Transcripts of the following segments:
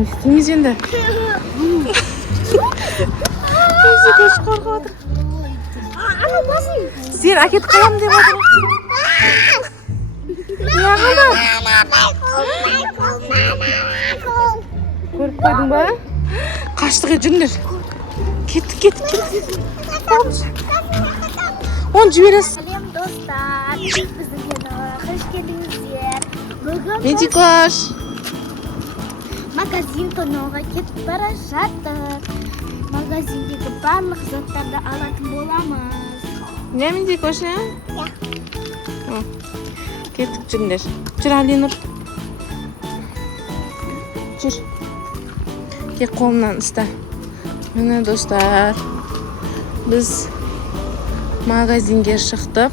Ne isteyiniz şimdi? Bizi koş korkuyordu. Ana basın. Sen aket koyam diye bakın. Ya kadar. Görüp koydun ba? Kaçtık cünler. Kettik. Onu jiberiz. Selam dostlar. Bizim kanala hoş geldinizler. Bugün Meci koş. magazin tonoga ketip barışattık. Magazindeki bарлıq zatlarda alатын bolamız. Ne Meci koş ya? Kettik cünler. Jür Alinur. Jür. Tek kolundan ista. Mine dostlar. Biz magazinge çıktık.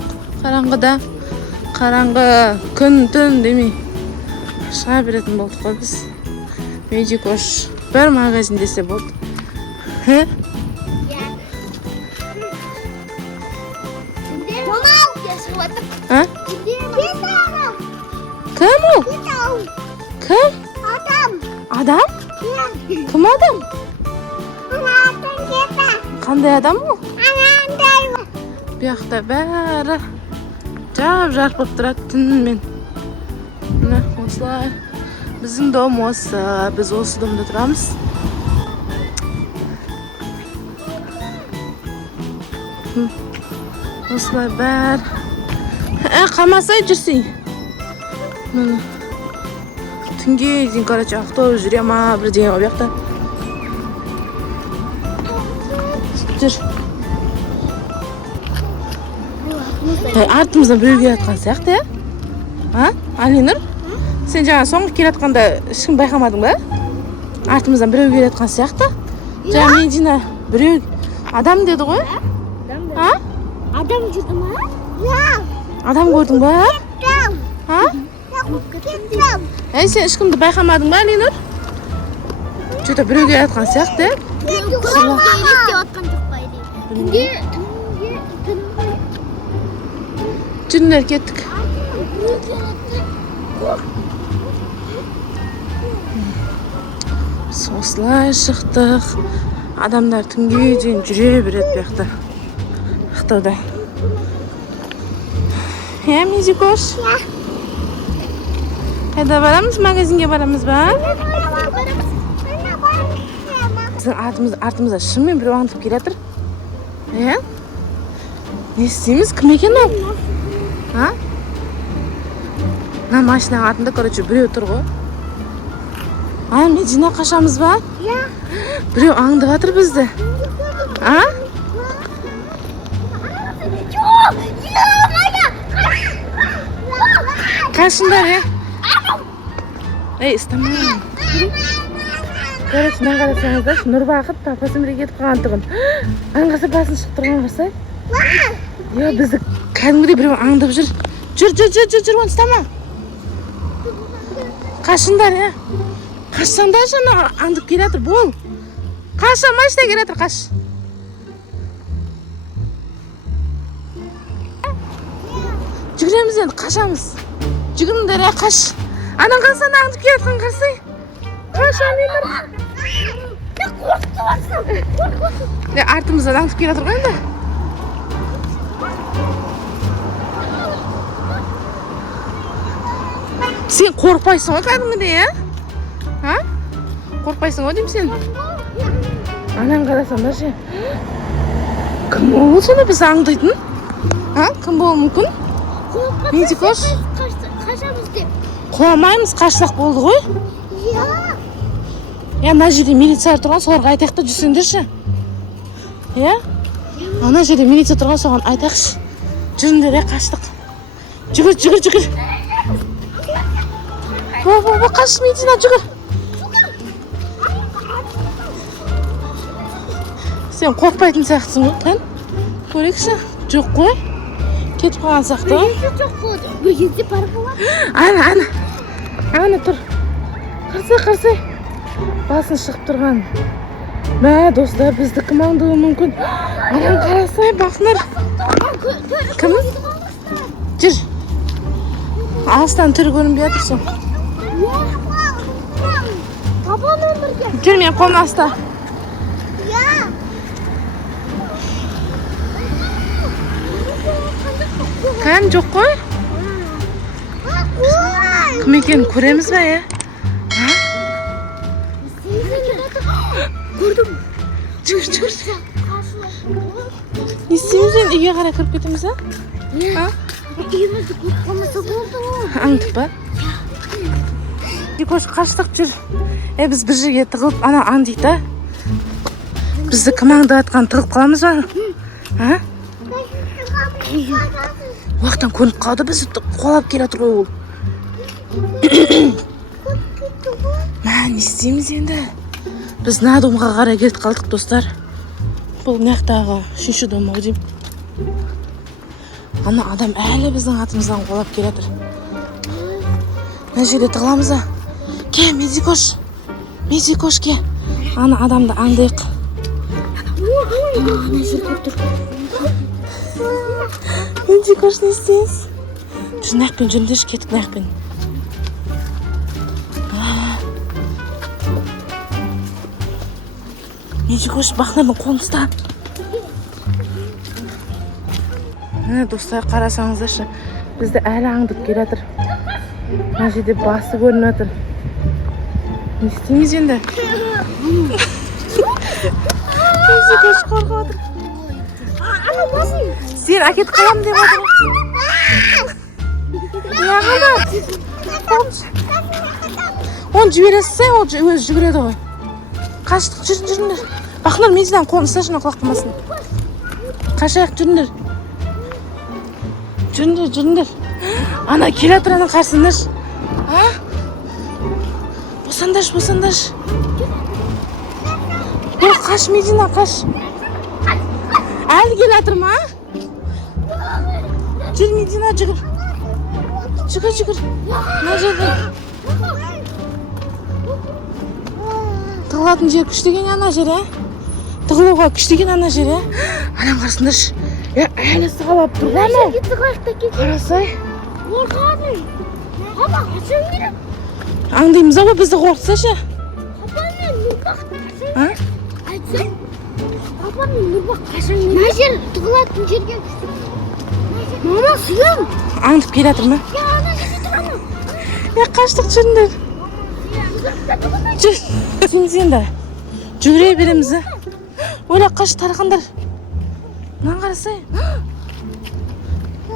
Qarаңғы күн түн демей шыға беретін болдық қой біз. Меди кош бір магазин десе болды. А? Кім ол? Кім? Адам? Кім адам? Қандай адам ол? Бұяқта бәрі жап-жарық болып тұрады түнімен. Міне осылай. Біздің дом осы. Біз осы домда тұрамыз. Осылай бәрі. Қамасай жүрсей. Міне. Түнге дейін, короче, автобус жүре ма бір деген объекта. Жүр. Артымыздан біреу келатқан сияқты, я? А? Алинұр? Сен жаңа соңғы келатқанда ешкім байқамадың ба? Артымыздан біреу келатқан сияқты? Жаңа Медина біреу адам деді ғой? А? Адам жүрді ма? Адам көрдің ба? А? Кеттім. Сен ешкімді байқамадың ба, Алинұр? Что-то біреу келатқан сияқты, я? Жүндер кеттік. Осылай шықтық. Адамдар түнге дейін жүре береді бұяқта. Ақтауда. Я, Мези кош? Қайда барамыз? Магазинге барамыз ба? Біздің артымызда шынымен біреу аңдып келатыр. Не істейміз? Кім екен ол? А? Мына машинаның артында, короче, біреу тұр ғой. А, Медина қашамыз ба? Біреу аңдып жатыр бізді. А? Қашыңдар, я? Істамайын. Короче, мына қарасаңыздар, Нұрбақыт папасын бірге кетіп қалған тұғын. Аңғаса басын шығып тұрған қарсай. Бізді кәдімгідей біреу аңдып жүр. Жүр, оны ұстама. Қашыңдар, я? Қашсаңдар жана аңдып келатыр, бол. Қаша, машина келатыр, қаш. Жүгіреміз енді, қашамыз. Жүгіріңдер, я, қаш. Анан қалсаң аңдып келатқан қарсай. Қаш, Алинұр. Қорқытып. Артымыздан аңдып келатыр ғой енді. Сен қорқпайсың ғой кәдімгідей, я? А? Қорқпайсың ғой деймін сен? Анан қарасам да ше. Кім ол сонда біз аңдайтын? Кім болуы мүмкін? Меди кош? Қашамыз деп. Қуамаймыз, қашсақ болды ғой? Мына жерде милиция тұрған, соларға айтайық та жүрсеңдерші. Ана жерде милиция тұрған, соған айтайықшы. Жүріңдер, қаштық. Жүгір. Қаш, Медина, жүгір. Сен қорқпайтын сияқтысың ғой, кән? Көрекші, жоқ қой. Кетіп қалған сияқты. Жоқ қой. Бөгенде бар бола. Ана тұр. Қарсай. Басын шығып тұрған. Мә, достар, бізді кім аңдуы мүмкін? Анан қарасай, бақныр. Кім? Жүр. Алыстан түрі көрінбей жатырсың. Табан онда Жүр, мен қолын аста. Ya. Кән жоқ қой. Кім екенін көреміз бе, е? Gördüm. Жүр. Не істейміз енді үйге қарай кіріп кетеміз, а? Үйімізді көріп қалмаса болды ғой. Аңдып ба? Дикош қаштық жүр. Біз бір жерге тығылып, ана аңдиды да. Бізді кім аңдып атқан тығылып қаламыз ба? Уақыттан көніп қалды, бізді қолап келе жатыр ғой ол. Не істейміз енді? Біз надомға қарай кетіп қалдық, достар. Бұл мияқтағы үшінші дом ау деймін. Ана адам әлі біздің атымыздан қолап келе жатыр. Мына жерде тығыламыз ба? Ке, Медикош ке. Ана адамды аңдайық. Ана жер көріп тұр. Медикош не істейсіз? Жүр, нақпен жүріндерші, кеттік нақпен. Медикош, бақнардың қолын ұста. Достар, қарасаңыздаршы, бізді әлі аңдып келе жатыр. Мына жерде басы көрініп жатыр. Не істейміз енді? Медикош қорқып жатыр. Ана басын. Сен әкетіп қалам деп жатыр. Яғына. Оны жібересіз, ол өзі жүгіреді ғой. Қаштық, жүріңдер. Бақнар, медидан қолын ұсташына құлақ қылмасын. Қашайық, жүріңдер. Жүріңдер. Ана келе жатыр, ана қарсыңдаршы. Босандаш. Қаш, Медина, қаш. Әлі келе жатыр ма? Жүр, Медина, жүгір. Мына жерде. Тығылатын жер күштеген ана жер, Тығылуға күштеген ана жер, Анам қарсыңдаршы. Әлі сығалап тұр ғой анау. Қарасай. Қорқадым. Папа, қашан керек? Аңдаймыз ғой, бізді қорқытсашы. Папа, мен Нұрбақ қашан? Айтсам. Папа, мен Нұрбақ қашан керек? Мына жер тығылатын жерге күштік. Мама, сүйем. Аңдып келе жатыр ма? Ана жерде тұрғаны. Қаштық, жүріңдер. Жүр. Сеніз енді жүгіре береміз. Ойла, қаш, тарқандар. Мынан қарасай.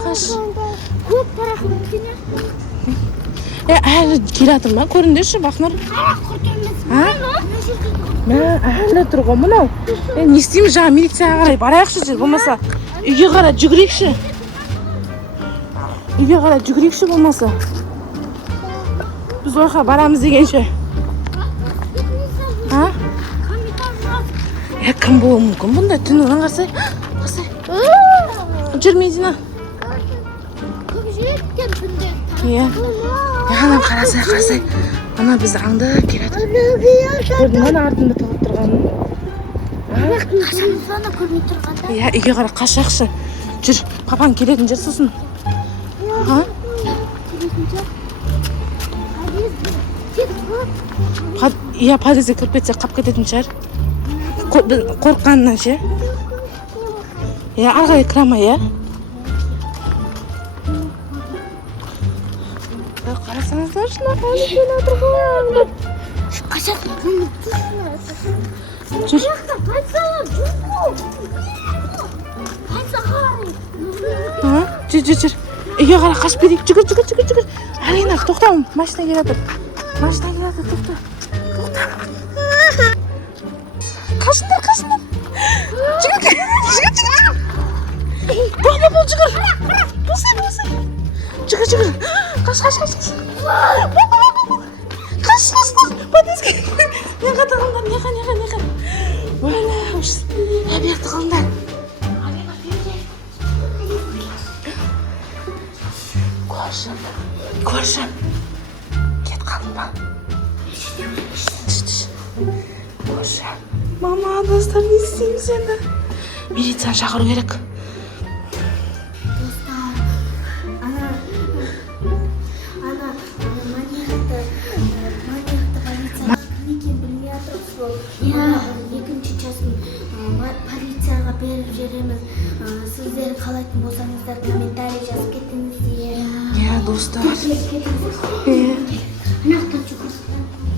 Қаш. Көп тарақым екен. Әлі келе жатыр ма? Көріндерші, Бақнар. Әлі тұр ғой мынау. Не істейміз, жаңа милицияға қарай барайықшы жер, болмаса үйге қарай жүгірейікші. Болмаса. Біз ойға барамыз дегенше. Кім болуы мүмкін бұндай түні қарсай. Жүр, Медина. Көп жерден түнде. Анам қарасай. Ана бізді аңдып келе жатыр. Көрдің ана артында тығып тұрғанын. Қашан соны көрмей тұрғанда. Үйге қарай қашақшы. Жүр, папаң келетін жер сосын. Подъезге кіріп кетсе қап кететін шығар. Қорыққанынан ше. Арғай кірама, Қарасаңыздар, шына әлі келе жатыр ғой. Қашан? Жүр. Жүр. Үйге қарай қашып берейік. Жүгір. Алина, тоқта, машина келе жатыр. Тоқта. Қашындар. Жүгір. Бол, жүгір. Болсай. Жүгір. Қаш. Қаш. Подъезге. Неға тығылдар, неға. Өлі, әбек тығылдар. Алина, берге. Көрші. Кет қалың ба? Көрші. Мама, достар, не істейміз енді? Милицияны шақыру керек. сол екінші часын полицияға беріп жібереміз. Сіздер қалайтын болсаңыздар комментарий жазып кетіңіздер. Иә, достар. Анақтан жүгіріп.